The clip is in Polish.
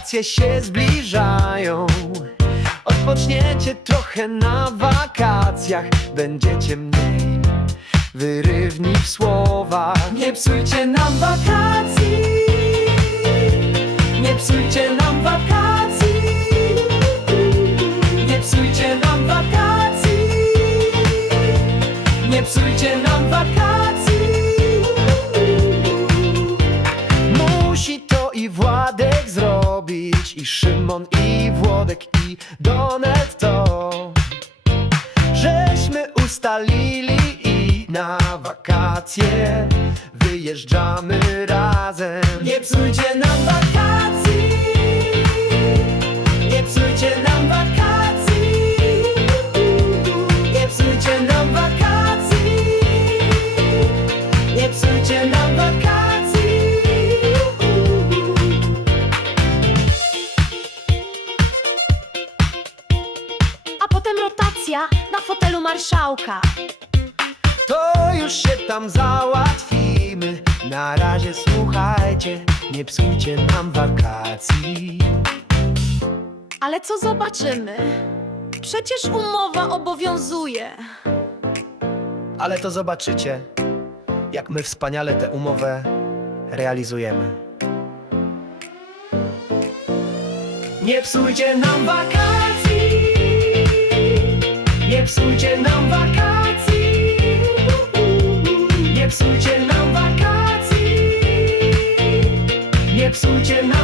wakacje się zbliżają. Odpoczniecie trochę na wakacjach, będziecie mniej wyrywni w słowach. Nie psujcie nam wakacji, nie psujcie nam wakacji, nie psujcie nam wakacji, nie psujcie nam wakacji. I Szymon, i Włodek, i Donald to Żeśmy ustalili i na wakacje wyjeżdżamy razem. Nie psujcie nam wakacji na fotelu marszałka. To już się tam załatwimy Na razie słuchajcie, nie psujcie nam wakacji Ale co zobaczymy? Przecież umowa obowiązuje. Ale to zobaczycie, jak my wspaniale tę umowę realizujemy. Nie psujcie nam wakacji. nie psujcie na